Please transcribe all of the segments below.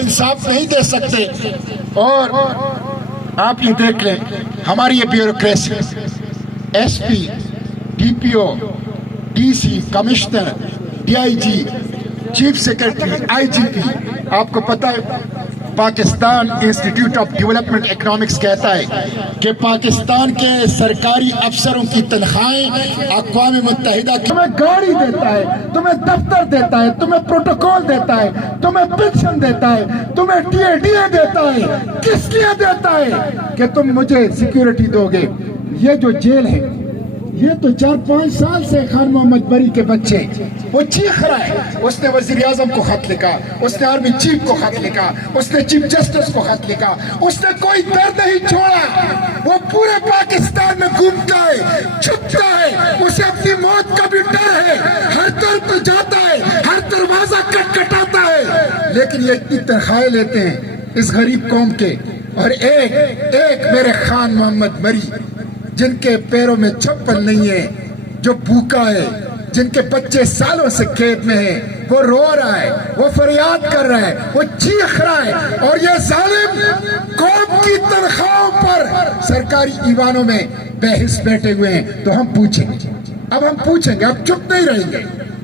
इंसाफ नहीं दे सकते। और आप ये देख लें, हमारी ये bureaucracy, SP, DPO, DC, commissioner, DIG, chief secretary, IGP, आपको पता है Pakistan institute of development economics कहता है कि पाकिस्तान के सरकारी अफसरों की तनख्वाहें अक़वाम मुत्तहिदा तुम्हें गाड़ी देता है, तुम्हें दफ्तर देता है, तुम्हें प्रोटोकॉल देता है, तुम्हें पेंशन देता है, तुम्हें टीएडीए देता है। किस लिए देता है? कि तुम मुझे सिक्योरिटी दोगे। ये जो जेल है, ये तो 4-5 साल से खान मोहम्मद मरी के बच्चे, वो चीख रहा है। उसने वजीर आजम को खत लिखा, उसने आर्मी चीफ को खत लिखा, उसने चीफ जस्टिस को खत लिखा, उसने कोई दर नहीं छोड़ा। वो पूरे पाकिस्तान में घूमता है, छुपता है, उसे अपनी मौत का भी डर है, हर तरफ जाता है, हर दरवाजा खटखटाता है। लेकिन ये इतनी तनख्वाहें लेते हैं इस गरीब कौम के। और एक मेरे खान मोहम्मद मरी, जिनके पैरों में चप्पल नहीं है, जो भूखा है, जिनके बच्चे सालों से खेत में हैं, वो रो रहा है, वो फरियाद कर रहा है, वो चीख रहा है। और ये जालिम कौम की तनख्वाहों पर सरकारी ईवानों में बहस बैठे हुए हैं। तो हम पूछेंगे, अब हम पूछेंगे, अब चुप नहीं रहेंगे।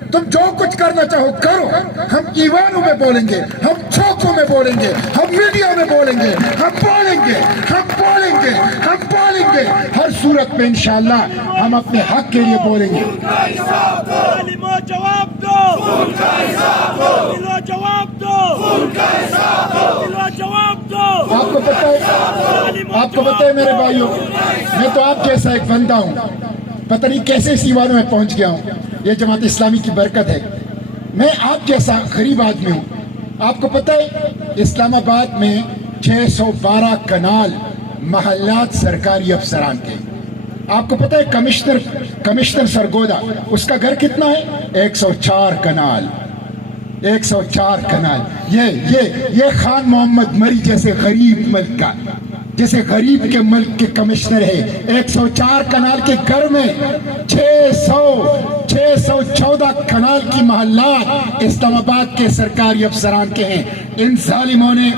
तुम जो कुछ करना चाहो करो, हम ईवानों में बोलेंगे, हम चौकों में बोलेंगे, हम मीडिया में बोलेंगे, हम बोलेंगे, हम बोलेंगे, हम बोलेंगे। हर सूरत में इंशाअल्लाह हम अपने हक के लिए बोलेंगे। जवाब दो, जवाब दो, जवाब दो। आपको पता है मेरे भाइयों, मैं तो आप जैसा एक बंदा हूँ, पता नहीं कैसे इस ईवानों में पहुंच गया हूँ। ये जमात इस्लामी की बरकत है। मैं आप जैसा गरीब आदमी हूँ। आपको पता है इस्लामाबाद में 612 कनाल महल्लात सरकारी अफसरान के। आपको पता है कमिश्नर सरगोदा, उसका घर कितना है? 104 कनाल, 104 कनाल। ये खान मोहम्मद मरी जैसे गरीब मुल्क का, जैसे गरीब के मुल्क के कमिश्नर है, 104 कनाल के घर में 614 कनाल की महल्लात इस्लामाबाद के सरकारी अफसरान के हैं। इन जालिमों ने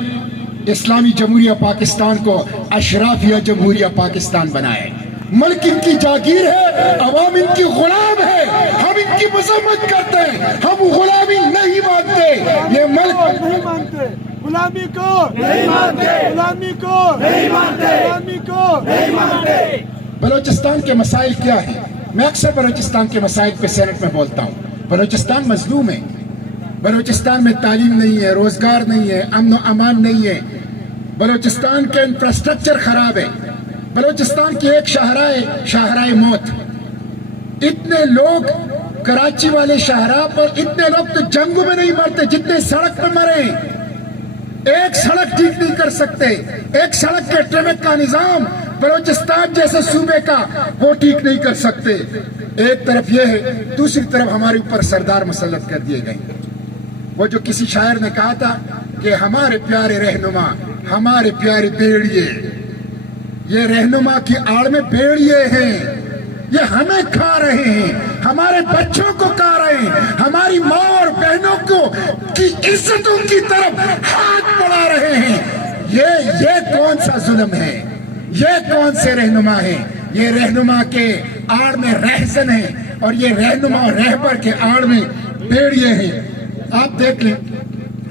इस्लामी जमहूरिया पाकिस्तान को अशराफिया जमहूरिया पाकिस्तान बनाया है। मुल्क इनकी जागीर है, अवाम इनकी गुलाम है। हम इनकी मजम्मत करते हैं, हम गुलामी नहीं मानते। ये मुल्क नहीं मानते, गुलामी को नहीं मानते, गुलामी को नहीं मानते, गुलामी को नहीं मानते। बलोचिस्तान के मसाइल क्या है? मैं अक्सर बलोचिस्तान के मसाइल पे सेनेट में बोलता हूँ। बलोचिस्तान मजलूम है। बलोचिस्तान में तालीम नहीं है, रोजगार नहीं है, अमन व अमान नहीं है। बलोचिस्तान का इंफ्रास्ट्रक्चर खराब है। बलोचिस्तान की एक शाहराए मौत। इतने लोग कराची वाले शाहरा पर, इतने लोग तो जंगों में नहीं मरते जितने सड़क पर मरे। एक सड़क ठीक नहीं कर सकते, एक सड़क के ट्रैफिक का निजाम बलोचिस्तान जैसे सूबे का वो ठीक नहीं कर सकते। एक तरफ ये है, दूसरी तरफ हमारे ऊपर सरदार मुसल्लत कर दिए गए। वो जो किसी शायर ने कहा था कि हमारे प्यारे रहनुमा, हमारे प्यारे बेड़िए, ये रहनुमा की आड़ में बेड़िए हैं। ये हमें खा रहे हैं, हमारे बच्चों को खा रहे हैं, हमारी माँ और बहनों को की इज्जतों की तरफ हाथ बढ़ा रहे हैं। ये कौन सा जुल्म है? ये कौन से रहनुमा है? ये रहनुमा के आड़ में रहसन है, और ये रहनुमा और रहबर के आड़ में बेड़िए हैं। आप देख लें,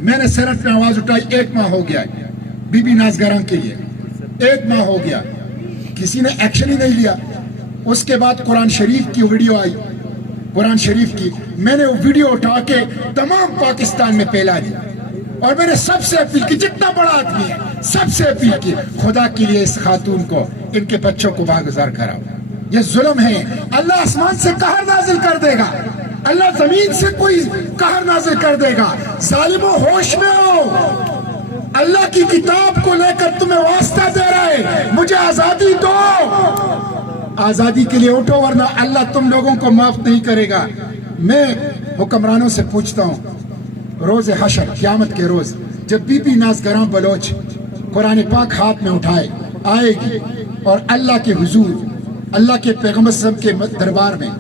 मैंने सेनेट में आवाज उठाई, 1 माह हो गया बीबी नाज़गरां के लिए, 1 माह हो गया, किसी ने एक्शन ही नहीं लिया। उसके बाद कुरान शरीफ की वीडियो आई, कुरान शरीफ की, मैंने वो वीडियो उठा के तमाम पाकिस्तान में फैला दी। और मैंने सबसे अपील की, जितना बड़ा आदमी है सबसे अपील की, खुदा के लिए इस खातून को, इनके बच्चों को बागुजार कराओ। ये जुल्म है। अल्लाह आसमान से कहर नाजिल कर देगा, अल्लाह जमीन से कोई कहर नाजिल कर देगा। जालिमों होश में हो, अल्लाह की किताब को लेकर तुम्हें वास्ता दे रहा है, मुझे आजादी दो। आजादी के लिए उठो, वरना अल्लाह तुम लोगों को माफ नहीं करेगा। मैं हुक्मरानों से पूछता हूँ, रोज हशर, क़यामत के रोज, जब बीबी नाज़गरां बलोच कुरान पाक हाथ में उठाए आएगी और अल्लाह के हुजूर, अल्लाह के पैगंबर के दरबार में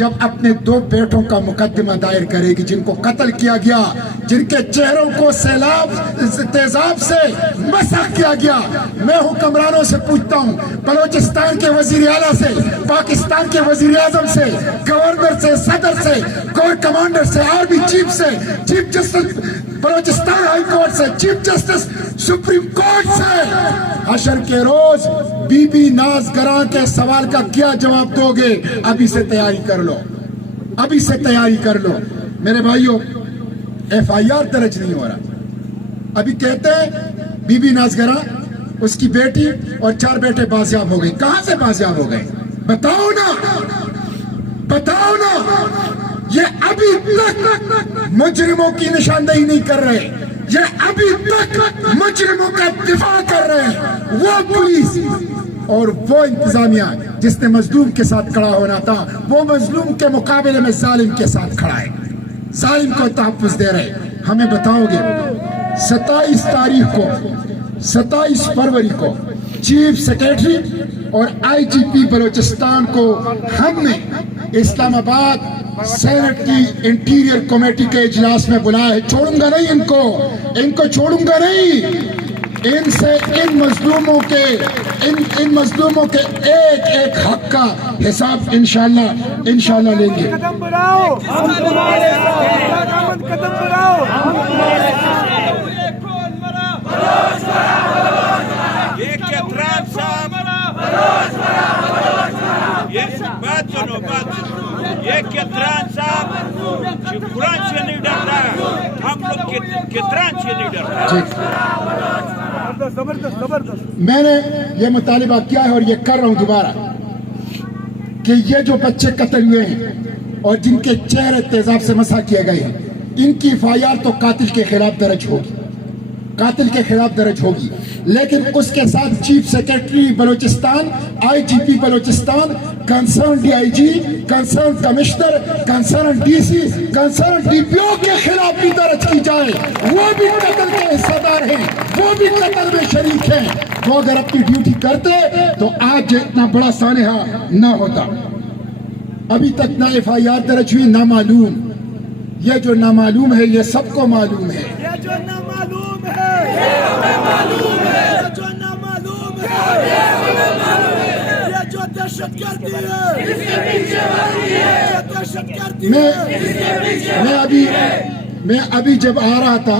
जब अपने 2 बेटों का मुकदमा दायर करेगी जिनको कत्ल किया गया, जिनके चेहरों को सैलाब तेजाब से मसख किया गया। मैं हुक्मरानों से पूछता हूँ, बलोचिस्तान के वजीर आला से, पाकिस्तान के वजीर आजम से, गवर्नर से, सदर से, कोर कमांडर से, आर्मी चीफ से, chief justice Balochistan high court से, चीफ जस्टिस सुप्रीम कोर्ट से, हशर के रोज बीबी नाज गरां के सवाल का क्या जवाब दोगे? अभी से तैयारी कर लो, अभी से तैयारी कर लो। मेरे भाइयों, FIR दर्ज नहीं हो रहा। अभी कहते हैं बीबी नाज गरां, उसकी बेटी और 4 बेटे बाजियाब हो गए। कहां से बाजियाब हो गए? बताओ ना, बताओ ना। ये अभी तक मुजरिमों की निशानदेही नहीं कर रहे, ये अभी तक मुजरिमों का दिफा कर रहे हैं। वो पुलिस और वो इंतजामिया जिसने मजलूम के साथ खड़ा होना था, वो मजलूम के मुकाबले में जालिम के साथ खड़ा है, जालिम को तहफ्फुज़ दे रहे। हमें बताओगे 27 तारीख को, 27 फरवरी को चीफ सेक्रेटरी और IGP बलोचिस्तान को हमने इस्लामाबाद सेनेट की इंटीरियर कमेटी के इजलास में बुलाया है। छोड़ूंगा नहीं इनको, इनको छोड़ूंगा नहीं। इनसे इन मजलूमों के एक हक का हिसाब इंशाल्लाह लेंगे। कदम बढ़ाओ, हम तुम्हारे साथ। कदम बढ़ाओ, हम तुम्हारे साथ। बात सुनो, ये केतरान साहब कुरान से नहीं डरता, हम लोग केतरान से नहीं डरता। जबरदस्त। मैंने ये मुतालिबा किया है और ये कर रहा हूं दोबारा कि ये जो बच्चे कत्ल हुए हैं और जिनके चेहरे तेजाब से मसा किए गए हैं, इनकी FIR तो कातिल के खिलाफ दर्ज होगी, कातिल के खिलाफ दर्ज होगी। लेकिन उसके साथ chief secretary Balochistan, IGP Balochistan, concern DIG, concern commissioner, concern DC, concern DPO के खिलाफ भी दर्ज की जाए। वो भी कत्ल के हिस्सेदार हैं, वो भी कत्ल में शरीक हैं। वो अगर अपनी ड्यूटी करते तो आज इतना बड़ा सानेहा ना होता। अभी तक ना FIR दर्ज हुई, ना मालूम। ये जो नामालूम है ये सबको मालूम है। ये जो नामालूम है, ये हमें मालूम है। ये जो नामालूम है, ये हमें मालूम है। ये जो दहशतगर्दी है, इसके पीछे वाली है। ये दहशतगर्दी है, इसके पीछे वाली है। मैं अभी जब आ रहा था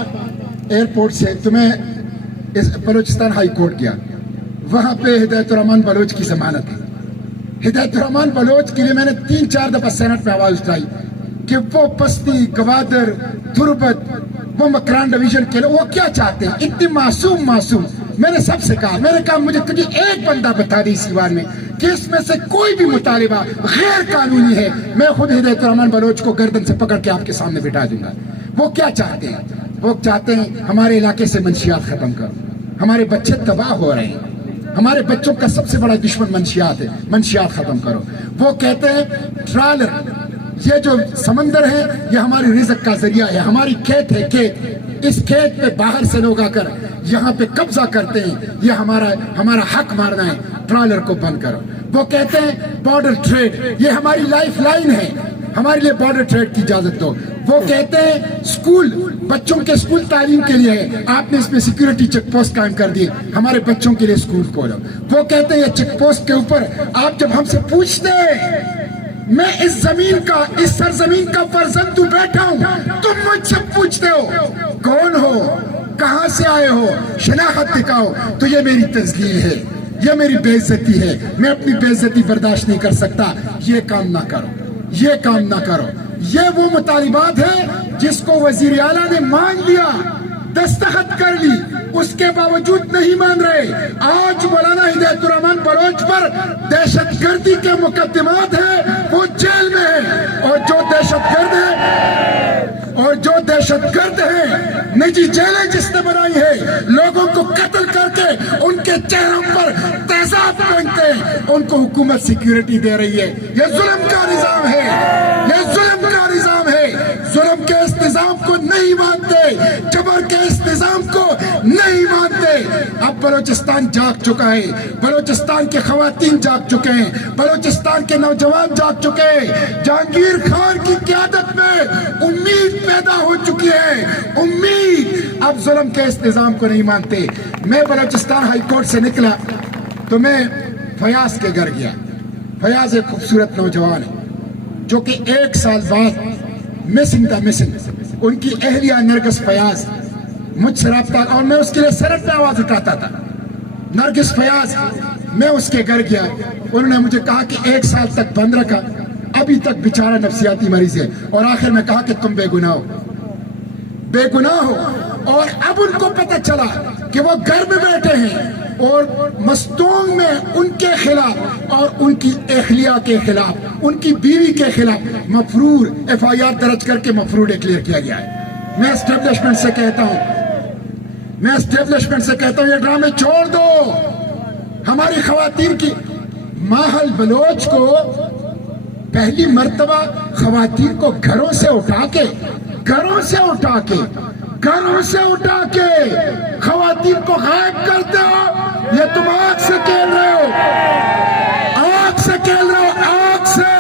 एयरपोर्ट से तो मैं इस बलूचिस्तान हाई कोर्ट गया। वहाँ पे हिदायतुर्रहमान बलोच की जमानत है। हिदायतुर्रहमान बलोच के लिए मैंने 3-4 दफा सेनेट में आवाज उठाई कि वो बस्ती, गवादर, तुर्बत, वो मकरान डिवीजन के लोग वो क्या चाहते हैं, इतनी मासूम। मैंने सबसे कहा, मैंने कहा मुझे कभी एक बंदा बता दी इस दीवार में कि इसमें से कोई भी मुतालिबा गैर कानूनी है, मैं खुद हिदायतुर्रहमान बलोच को गर्दन से पकड़ के आपके सामने बिठा दूंगा। वो क्या चाहते हैं? वो चाहते हैं हमारे इलाके से मंशियात खत्म करो, हमारे बच्चे तबाह हो रहे हैं, हमारे बच्चों का सबसे बड़ा दुश्मन मंशियात है, मंशियात खत्म करो। वो कहते हैं ट्रालर, ये जो समंदर है ये हमारी रिज़्क का जरिया है, हमारी खेत है, खेत, इस खेत पे बाहर से लोग आकर यहाँ पे कब्जा करते हैं, ये हमारा हक मारना है, ट्रालर को बंद करो। वो कहते हैं बॉर्डर ट्रेड, ये हमारी लाइफ लाइन है, हमारे लिए बॉर्डर ट्रेड की इजाजत दो। वो कहते हैं स्कूल, बच्चों के स्कूल तालीम के लिए है, आपने इसमें सिक्योरिटी चेक पोस्ट कायम कर दिए, हमारे बच्चों के लिए स्कूल खोलो। वो कहते हैं ये चेक पोस्ट के ऊपर आप जब हमसे पूछते हैं, मैं इस जमीन का, इस सरजमीन का फर्जंद बैठा हूँ, तुम मुझसे पूछते हो कौन हो, कहां से आए हो, शनाख्त दिखाओ, तो ये मेरी तजलील है, ये मेरी बेइज्जती है, मैं अपनी बेइज्जती बर्दाश्त नहीं कर सकता। ये काम ना करो, ये काम ना करो। ये वो मुतालिबात है जिसको वजीर आला ने मान लिया, दस्तखत कर ली, उसके बावजूद नहीं मान रहे। आज मौलाना हिदायतुर्रहमान बलोच पर दहशतगर्दी के मुकदमात है, वो जेल में है, और जो दहशतगर्द है निजी जेलें जिसने बनाई है, लोगों को कत्ल करके उनके चेहरों पर तेजाब पहनते हैं, उनको हुकूमत सिक्योरिटी दे रही है। ये जुल्म का निजाम है, ये जुल्म का निजाम है। जुल्म के इस निजाम को नहीं मानते, जबर के इस निजाम को नहीं मानते, اب بلوچستان جاگ چکا ہے، بلوچستان کے خواتین جاگ چکے ہیں، بلوچستان کے نوجوان جاگ چکے ہیں۔ جہانگیر خان کی قیادت میں امید پیدا ہو چکی ہے، امید۔ اب ظلم کے اس نظام کو نہیں مانتے۔ میں بلوچستان ہائی کورٹ سے نکلا تو میں فیاض کے گھر گیا۔ فیاض ایک خوبصورت نوجوان ہے جو کہ 1 سال بعد مسنگ تھا، مسنگ۔ ان کی اہلیہ نرگس فیاض مجھ سے رابطہ، اور میں اس کے لیے سرٹ پہ آواز اٹھاتا تھا۔ نرگس فیاض، میں اس کے گھر گیا، انہوں نے مجھے کہا کہ 1 سال تک بند رکھا، ابھی تک بیچارہ نفسیاتی مریض ہے، اور آخر میں کہا کہ تم بے گناہ ہو، بے گناہ ہو۔ اور اب ان کو پتہ چلا کہ وہ گھر میں بیٹھے ہیں اور مستونگ میں ان کے خلاف اور ان کی اہلیہ کے خلاف، ان کی بیوی کے خلاف مفرور FIR درج کر کے مفرور ڈکلیئر کیا گیا ہے۔ میں اسٹیبلشمنٹ سے کہتا ہوں، یہ ڈرامے چھوڑ دو۔ ہماری خواتین کی ماحل بلوچ کو پہلی مرتبہ خواتین کو گھروں سے اٹھا کے خواتین کو غائب کرتے ہو۔ یہ تم آگ سے کھیل رہے ہو، آگ سے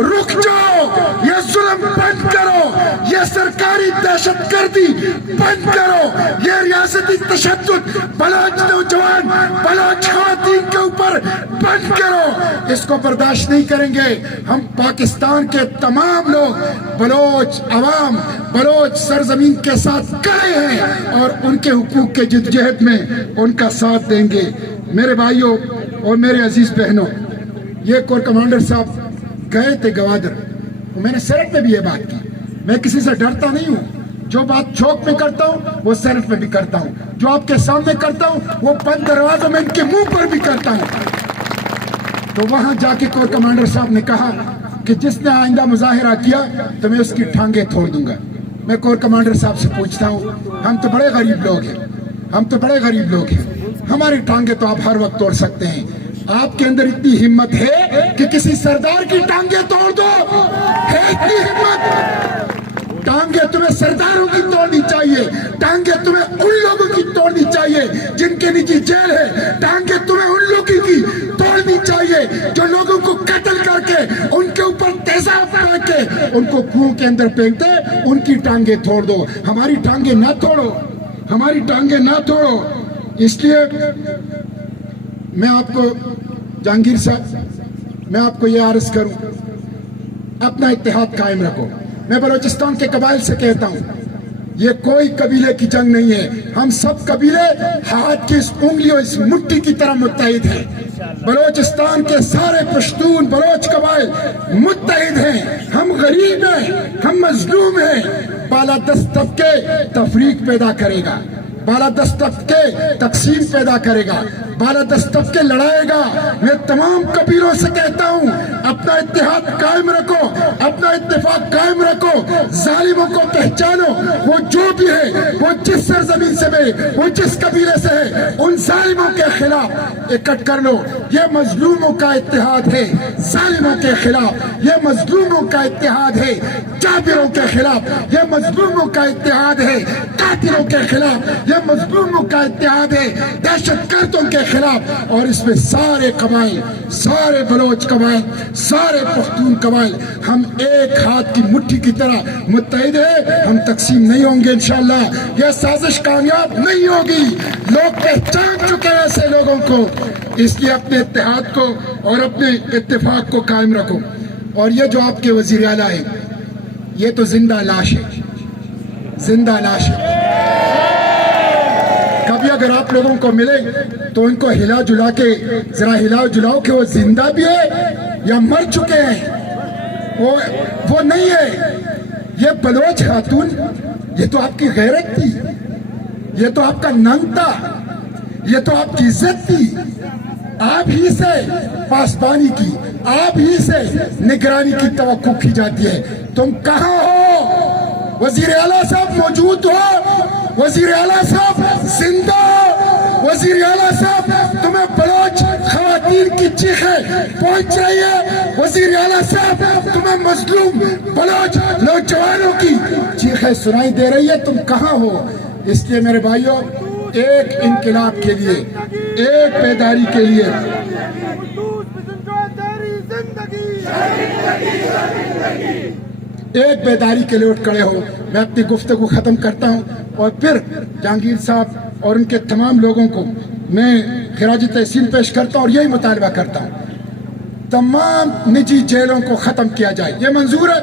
رک جاؤ۔ یہ ظلم بند کرو، یہ سرکاری دہشت گردی بند کرو، یہ ریاستی تشدد بلوچ نوجوان، بلوچ خواتین کے اوپر بند کرو۔ اس کو برداشت نہیں کریں گے ہم۔ پاکستان کے تمام لوگ، بلوچ عوام، بلوچ سرزمین کے ساتھ کھڑے ہیں اور ان کے حقوق کے جدوجہد میں ان کا ساتھ دیں گے۔ میرے بھائیوں اور میرے عزیز بہنوں، یہ کور کمانڈر صاحب گئے تھے گوادر، میں نے سینٹ میں بھی یہ بات کی۔ میں کسی سے ڈرتا نہیں ہوں، جو بات چوک میں کرتا ہوں وہ سینٹ میں بھی کرتا ہوں، جو آپ کے سامنے کرتا ہوں وہ بند دروازوں میں ان کے منہ پر بھی کرتا ہوں۔ تو وہاں جا کے کور کمانڈر صاحب نے کہا کہ جس نے آئندہ مظاہرہ کیا تو میں اس کی ٹھانگیں توڑ دوں گا۔ میں کور کمانڈر صاحب سے پوچھتا ہوں، ہم تو بڑے غریب لوگ ہیں، ہماری ٹانگیں تو آپ ہر وقت توڑ سکتے ہیں، آپ کے اندر اتنی ہمت ہے کہ کسی سردار کی ٹانگیں توڑ دو؟ ہے اتنی ہمت؟ ٹانگیں تمہیں سرداروں کی توڑنی چاہیے، ٹانگیں تمہیں ان لوگوں کی توڑنی چاہیے جن کے نیچے جیل ہے، ٹانگیں تمہیں ان لوگوں کی توڑنی چاہیے جو لوگوں کو قتل کر کے ان کے اوپر تیزاب پھینک کے ان کو کنویں کے اندر پھینکتے، ان کی ٹانگیں توڑ دو۔ ہماری ٹانگیں نہ توڑو، ہماری ٹانگیں نہ توڑو۔ اس لیے میں آپ کو جہانگیر صاحب، میں آپ کو یہ عرض کروں، اپنا اتحاد قائم رکھو۔ میں بلوچستان کے قبائل سے کہتا ہوں، یہ کوئی قبیلے کی جنگ نہیں ہے، ہم سب قبیلے ہاتھ کی اس انگلیوں اس مٹھی کی طرح متحد ہیں۔ بلوچستان کے سارے پشتون بلوچ قبائل متحد ہیں۔ ہم غریب ہیں، ہم مظلوم ہیں۔ بالادست طبقے تفریق پیدا کرے گا، بالادست طبقے تقسیم پیدا کرے گا، بالادست طبقے لڑائے گا۔ میں تمام قبیلوں سے کہتا ہوں، اپنا اتحاد قائم رکھو، اپنا اتفاق قائم رکھو، ظالموں کو پہچانو، وہ جو بھی ہے، وہ جس سرزمین سے ہے، وہ جس قبیلے سے ہے، ان ظالموں کے خلاف اکٹھ کر لو۔ یہ مظلوموں کا اتحاد ہے ظالموں کے خلاف، یہ مظلوموں کا اتحاد ہے جابروں کے خلاف، یہ مظلوموں کا اتحاد ہے قاتلوں کے خلاف، یہ مظلوموں کا اتحاد ہے دہشت گردوں کے خلاف۔ اور اس میں سارے قبائل، سارے بلوچ قبائل، سارے پختون قبائل ہم ایک ہاتھ کی مٹھی کی طرح متحد ہیں۔ ہم تقسیم نہیں ہوں گے انشاءاللہ، یہ سازش کامیاب نہیں ہوگی۔ لوگ پہچان چکے ہیں ایسے لوگوں کو، اس لیے اپنے اتحاد کو اور اپنے اتفاق کو قائم رکھو۔ اور یہ جو آپ کے وزیر اعلیٰ ہیں، یہ تو زندہ لاش ہے، زندہ لاش ہے۔ کبھی اگر آپ لوگوں کو ملے تو ان کو ہلا جلا کے ذرا ہلاؤ جلاؤ کہ وہ زندہ بھی ہے یا مر چکے ہیں۔ وہ نہیں ہے۔ یہ بلوچ خاتون، یہ تو آپ کی غیرت تھی، یہ تو آپ کا ننگ تھا، یہ تو آپ کی عزت تھی۔ آپ ہی سے پاسبانی کی، آپ ہی سے نگرانی کی توقع کی جاتی ہے۔ تم کہاں ہو؟ وزیر اعلیٰ صاحب موجود ہو، وزیر اعلیٰ صاحب زندہ ہو، وزیر اعلیٰ صاحب تمہیں بلوچ خواتین کی چیخیں پہنچ رہی ہے، وزیر اعلیٰ صاحب تمہیں مظلوم بلوچ نوجوانوں کی چیخیں سنائی دے رہی ہے، تم کہاں ہو؟ اس لیے میرے بھائیوں، ایک انقلاب کے لیے، ایک بیداری کے لیے ایک بیداری کے لیے اٹھ کھڑے ہو۔ میں اپنی گفتگو ختم کرتا ہوں اور پھر جہانگیر صاحب اور ان کے تمام لوگوں کو میں خراج تحسین پیش کرتا ہوں اور یہی مطالبہ کرتا ہوں، تمام نجی جیلوں کو ختم کیا جائے۔ یہ منظور ہے؟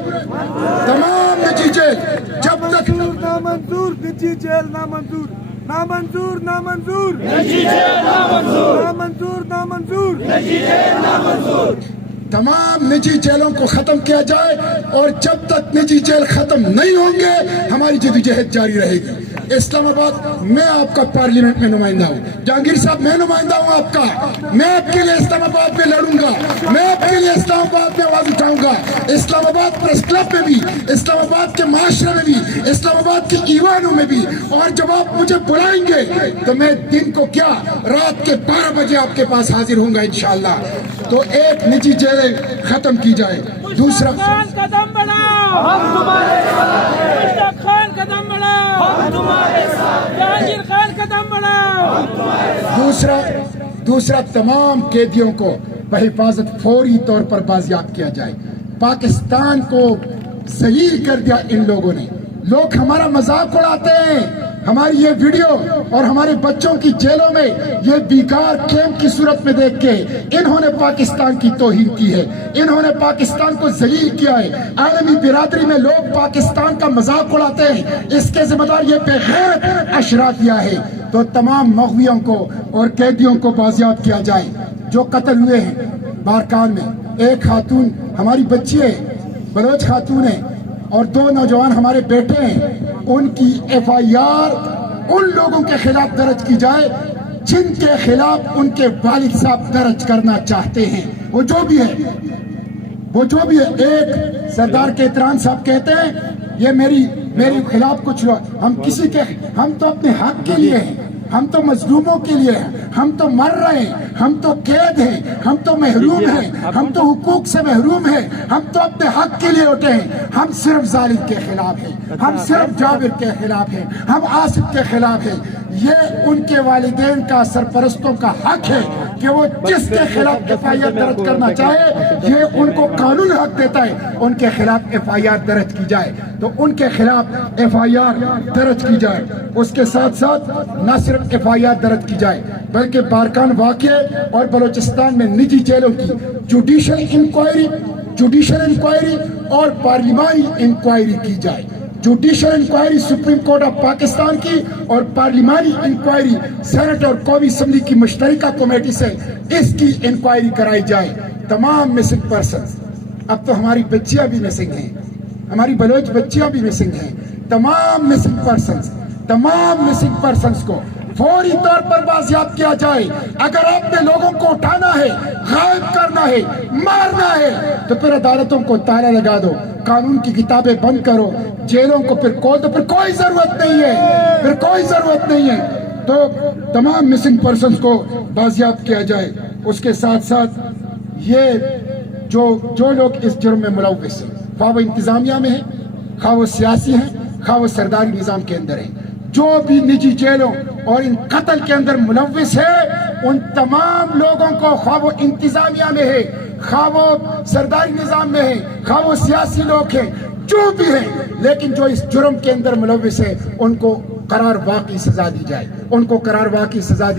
تمام نجی جیل جب تک نامنظور، نجی جیل نامنظور، نامنظور، نامنظور، نجی جیل نامنظور، نامنظور، نامنظور، نجی جیل نامنظور، تمام نجی جیلوں کو ختم کیا جائے، اور جب تک نجی جیل ختم نہیں ہوں گے ہماری جدوجہد جاری رہے گی۔ اسلام آباد میں آپ کا پارلیمنٹ میں نمائندہ ہوں، جہانگیر صاحب میں نمائندہ ہوں آپ کا، میں آپ کے لیے اسلام آباد میں لڑوں گا، میں آپ کے لیے اسلام آباد میں آواز اٹھاؤں گا، اسلام آباد پریس کلب میں بھی، اسلام آباد کے معاشرے میں بھی، اسلام آباد کے ایوانوں میں بھی، اور جب آپ مجھے بلائیں گے تو میں دن کو کیا رات کے 12 بجے آپ کے پاس حاضر ہوں گا انشاءاللہ۔ تو ایک نجی جیلیں ختم کی جائے۔ دوسرا خان قدم بڑھاؤ، ہم تمہارے ساتھ ہیں، مشتاق خان قدم بڑھاؤ، ہم تمہارے ساتھ ہیں، جہانگیر خان قدم بڑھاؤ، ہم تمہارے ساتھ ہیں۔ دوسرا تمام قیدیوں کو بحفاظت فوری طور پر بازیاب کیا جائے۔ پاکستان کو ذلیل کر دیا ان لوگوں نے، لوگ ہمارا مذاق اڑاتے ہیں، ہماری یہ ویڈیو اور ہمارے بچوں کی جیلوں میں یہ بیکار کیمپ کی صورت میں دیکھ کے انہوں نے پاکستان کی توہین کی ہے، انہوں نے پاکستان کو ذلیل کیا ہے۔ عالمی برادری میں لوگ پاکستان کا مذاق اڑاتے ہیں، اس کے ذمہ دار یہ بے غیرت اشرافیہ ہے۔ تو تمام مغویوں کو اور قیدیوں کو بازیاب کیا جائے جو قتل ہوئے ہیں بارکان میں۔ ایک خاتون ہماری بچی ہے، بلوچ خاتون ہے، اور 2 نوجوان ہمارے بیٹے ہیں، ان کی FIR ان لوگوں کے خلاف درج کی جائے جن کے خلاف ان کے والد صاحب درج کرنا چاہتے ہیں، وہ جو بھی ہے۔ ایک سردار کیتران صاحب کہتے ہیں یہ میری خلاف کچھ لوگ، ہم تو اپنے حق کے لیے ہیں، ہم تو مظلوموں کے لیے ہیں، ہم تو مر رہے ہیں، ہم تو قید ہیں، ہم تو محروم ہیں، ہم تو حقوق سے محروم ہیں، ہم تو اپنے حق کے لیے اٹھے ہیں، ہم صرف ظالم کے خلاف ہیں، ہم صرف جابر کے خلاف ہیں، ہم آصف کے خلاف ہیں۔ یہ ان کے والدین کا، سرپرستوں کا حق ہے کہ وہ جس کے خلاف FIR درج کرنا چاہے، یہ ان کو قانون حق دیتا ہے، ان کے خلاف FIR درج کی جائے، تو ان کے خلاف FIR درج کی جائے۔ اس کے ساتھ ساتھ نہ صرف FIR درج کی جائے بلکہ بارکان واقعے اور بلوچستان میں نجی جیلوں کی جوڈیشل انکوائری اور پارلیمانی انکوائری کی جائے۔ Judicial inquiry Supreme Court of Pakistan کی اور پارلیمانی انکوائری سینٹ اور قومی اسمبلی کی مشترکہ کمیٹی سے اس کی انکوائری کرائی جائے۔ تمام مسنگ پرسنز، اب تو ہماری بچیاں بھی مسنگ ہیں، ہماری بلوچ بچیاں بھی مسنگ ہیں، تمام مسنگ پرسنز کو فوری طور پر بازیاب کیا جائے۔ اگر آپ نے لوگوں کو اٹھانا ہے، غائب کرنا ہے، مارنا ہے تو پھر عدالتوں کو تالا لگا دو، قانون کی کتابیں بند کرو، جیلوں کو پھر کھول دو، پھر کوئی ضرورت نہیں ہے۔ تو تمام مسنگ پرسنز کو بازیاب کیا جائے۔ اس کے ساتھ ساتھ یہ جو لوگ اس جرم میں ملوث ہیں، خواہ وہ انتظامیہ میں ہیں، خواہ وہ سیاسی ہیں، خواہ وہ سرداری نظام کے اندر ہیں، جو بھی نجی جیلوں اور ان قتل کے اندر ملوث ہے، ان تمام لوگوں کو، خواہ وہ انتظامیہ میں ہے، خواہ وہ سرداری نظام میں ہے، خواہ وہ سیاسی لوگ ہیں، جو بھی ہیں، لیکن جو اس جرم کے اندر ملوث ہے، ان کو قرار واقعی سزا دی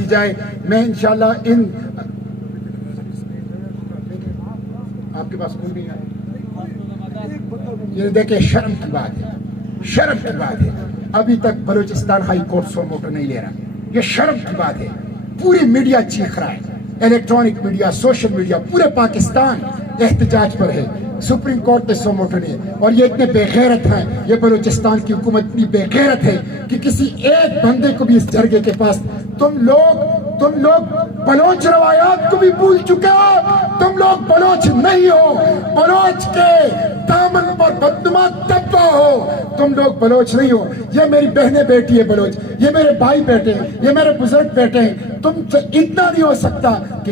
جائے۔ میں انشاءاللہ آپ کے پاس کوئی نہیں ہے، یہ دیکھیں شرم کی بات ہے، ابھی تک بلوچستان ہائی کورٹ سو موٹو نہیں لے رہا، یہ شرم کی بات ہے۔ پوری میڈیا چیخ رہا ہے، الیکٹرانک میڈیا، سوشل میڈیا، پورے پاکستان احتجاج پر ہے، سپریم کورٹ نے سو موٹو نہیں ہے۔ اور یہ اتنے بے غیرت ہیں، یہ بلوچستان کی حکومت اتنی بے غیرت ہے کہ کسی ایک بندے کو بھی اس جرگے کے پاس، تم لوگ بلوچ روایات کو بھی بھول چکے ہو، تم لوگ بلوچ نہیں ہو، بلوچ کے دامن پر بدنما طبقہ ہو، تم لوگ بلوچ نہیں ہو۔ یہ میری بہنیں بیٹی ہے بلوچ، یہ میرے بھائی بیٹے ہیں، یہ میرے بزرگ بیٹے ہیں، تم سے اتنا نہیں ہو سکتا کہ